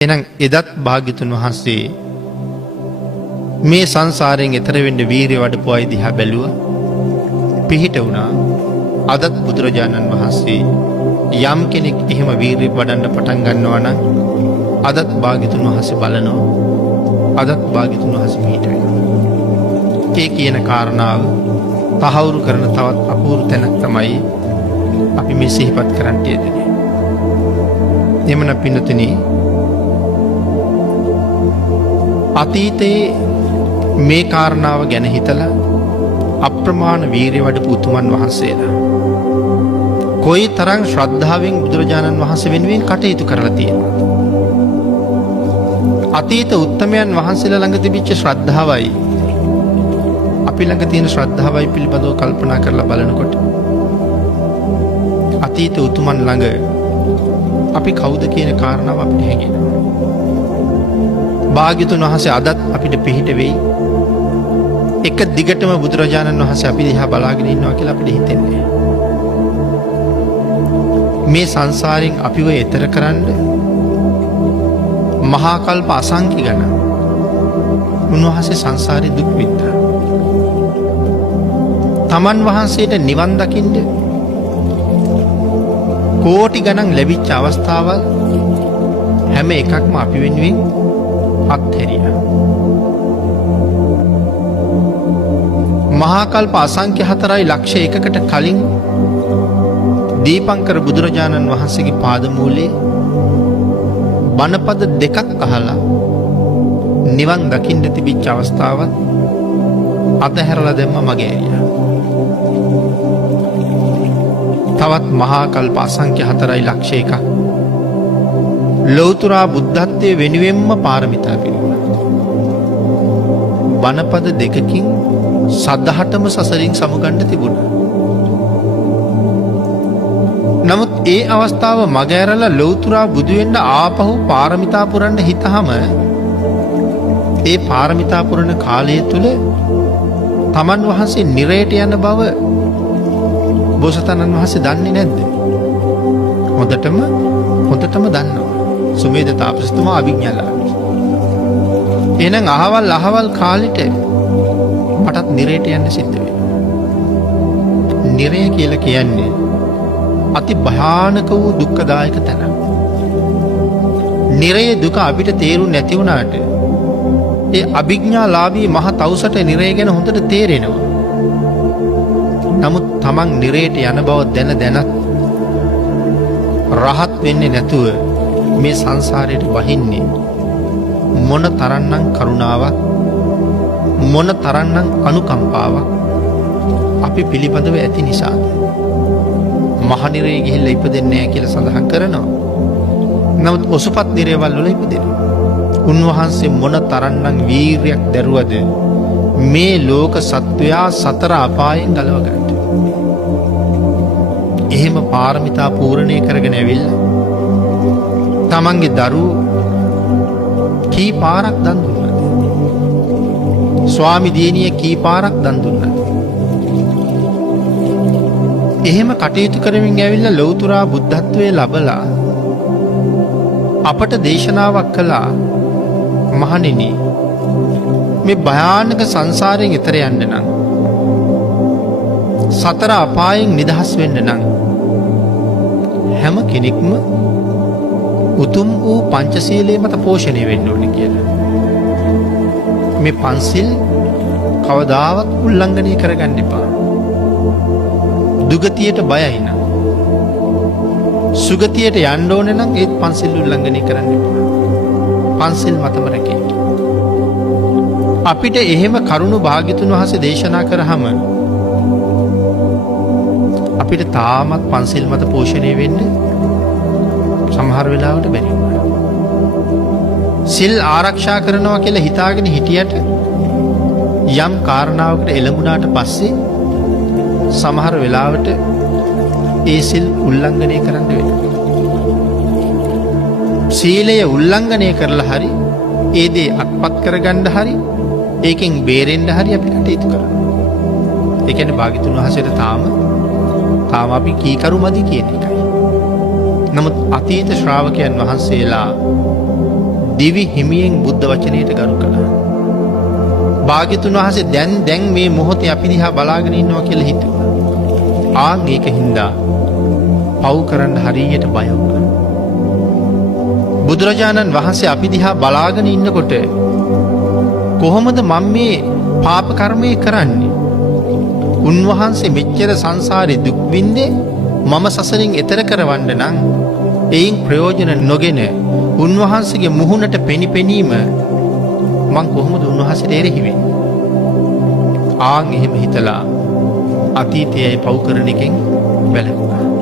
එහෙනම් එදත් භාග්‍යතුන් වහන්සේ මේ සංසාරයෙන් එතර වෙන්න වීරිය වඩපු අය දිහා බැලුවා. පිහිට වුණා. අදත් බුදුරජාණන් වහන්සේ යම් කෙනෙක් එහෙම වීරිය වඩන්න පටන් ගන්නවා නම් අදත් භාග්‍යතුන් වහන්සේ බලනවා. අදත් භාග්‍යතුන් වහන්සේ පිහිට වෙනවා. ඒ කියන කාරණාව තහවුරු කරන තවත් අපූර්ව තැනක් තමයි අපි මේ සිහිපත් කරන්න යෙදෙන්නේ. එමන පින්නතුනි අතීතයේ මේ කාරණාව ගැන හිතලා අප්‍රමාණ වීරිය වඩපු උතුමන් වහන්සේලා කොයි තරම් ශ්‍රද්ධාවෙන් බුදුරජාණන් වහන්සේ වෙනුවෙන් කටයුතු කරලා තියෙනවා. අතීත උත්තමයන් වහන්සේලා ළඟ තිබිච්ච ශ්‍රද්ධාවයි අපි ළඟ තියෙන ශ්‍රද්ධාවයි පිළිබඳව කල්පනා කරලා බලනකොට අතීත උතුමන් ළඟ අපි කවුද කියන කාරණාව අපිට හැඟෙනවා. භාග්‍යතුන් වහන්සේ අදත් අපිට පිහිට වෙයි. එක දිගටම බුදුරජාණන් වහන්සේ අපි දිහා බලාගෙන ඉන්නවා කියලා අපිට හිතෙන්නේ. මේ සංසාරයෙන් අපිව එතර කරන්න මහා කල්ප අසංඛ්‍ය ගණන් උන්වහන්සේ සංසාරේ දුක් විඳා. තමන් වහන්සේට නිවන් දකින්න කෝටි ගණන් ලැබිච්ච අවස්ථාවල් හැම එකක්ම අපි වෙනුවෙන් අත්හැරියා. මහා කල්ප අසංඛ්‍ය 4,01,000කට කලින් දීපංකර බුදුරජාණන් වහන්සේගේ පාදමූලයේ බණපද දෙකක් අහලා නිවන් දකින්න තිබිච්ච අවස්ථාවත් අතහැරලා දැම්ම මගේ ඇරියා. තවත් මහා කල්ප අසංඛ්‍ය 4,01,000ක ලෞතුරා බුද්ධත්වයේ වෙනුවෙන්ම පාරමිතා පිරුණා. බණපද දෙකකින් සදහටම සසරින් සමුගන්න තිබුණා. නමුත් ඒ අවස්ථාව මගහැරලා ලෞතුරා බුදු වෙන්න ආපහු පාරමිතා පුරන්න හිතහම ඒ පාරමිතා පුරන කාලය තුල තමන් වහන්සේ නිරයට යන බව බෝසතාණන් වහන්සේ දන්නේ නැද්ද? හොඳටම දන්නවා. සුමේද තාපසතුමා අභිඥාලාභී. එහෙනම් අහවල් කාලෙට මටත් නිරයට යන්න සිද්ධ වෙනවා. නිරය කියලා කියන්නේ අති භයානක වූ දුක්ඛදායක තැන. නිරයේ දුක අපිට තේරුම් නැති වුණාට ඒ අභිඥාලාභී මහ තවුසට නිරය ගැන හොඳට තේරෙනවා. නමුත් තමන් නිරයට යන බව දැනත් රහත් වෙන්නේ නැතුව මේ සංසාරයට වහින්නේ මොන තරම්නම් කරුණාවක් මොන තරම්නම් අනුකම්පාවක් අපි පිළිබඳව ඇති නිසාද? මහනිරේ ගිහිල්ලා ඉපදෙන්නේ නැහැ කියලා සඳහන් කරනවා. නමුත් ඔසුපත් නිරේවල් වල ඉපදෙනවා. උන්වහන්සේ මොන තරම්නම් වීරියක් දරුවද මේ ලෝක සත්වයා සතර අපායෙන් ගලව ගන්න. එහෙම පාරමිතා පූර්ණේ කරගෙන ඇවිල්ලා තමන්ගේ දරුවෝ කී පාරක් දන් දුන්නද? ස්වාමි දියණිය කී පාරක් දන් දුන්නද? එහෙම කටයුතු කරමින් ඇවිල්ලා ලෞතුරා බුද්ධත්වයේ ලබලා අපට දේශනාවක් කළා. මහණෙනි, මේ භයානක සංසාරයෙන් එතර යන්න නම් සතර අපායෙන් නිදහස් වෙන්න නම් හැම කෙනෙක්ම උතුම් වූ පංචශීලයේ මත පෝෂණය වෙන්න ඕනේ කියලා. මේ පන්සිල් කවදාවත් උල්ලංඝනය කරගන්න එපා. දුගතියට බයයි නම් සුගතියට යන්න ඕනේ නම් ඒත් පන්සිල් උල්ලංඝනය කරන්න එපා. පන්සිල් මතම රැකෙන්න. අපිට එහෙම කරුණු භාග්‍යතුන් වහන්සේ දේශනා කරාම අපිට තාමත් පන්සිල් මත පෝෂණය වෙන්න සමහර වෙලාවට බැරි වුණා. සිල් ආරක්ෂා කරනවා කියලා හිතාගෙන හිටියට යම් කාරණාවකට එළඹුණාට පස්සේ සමහර වෙලාවට ඒ සිල් උල්ලංඝනය කරන්න වෙනවා. සීලය උල්ලංඝනය කරලා හරි ඒ දේ අත්පත් කරගන්න හරි ඒකෙන් බේරෙන්න හරි අපි කටයුතු කරනවා. ඒ කියන්නේ භාග්‍යතුන් වහන්සේට තාම අපි කීකරු මදි කියන එකයි. නමුත් අතීත ශ්‍රාවකයන් වහන්සේලා දිවි හිමියෙන් බුද්ධ වචනයට ගරු කළා. භාග්‍යතුන් වහන්සේ දැන් මේ මොහොතේ අපි දිහා බලාගෙන ඉන්නවා කියලා හිතුවා. ආන් ඒක හින්දා පව් කරන්න හරියට බය වුණා. බුදුරජාණන් වහන්සේ අපි දිහා බලාගෙන ඉන්නකොට කොහොමද මම මේ පාප කර්මය කරන්නේ? උන්වහන්සේ මෙච්චර සංසාරේ දුක් විඳේ මම සසරින් එතර කරවන්න නම් එයින් ප්‍රයෝජන නොගෙන උන්වහන්සේගේ මුහුණට පෙනිපෙනීම මං කොහොමද උන්වහන්සේට එරෙහි වෙන්නේ? ආන් එහෙම හිතලා අතීතයේ පව් කරන එකෙන් වැළකුණා.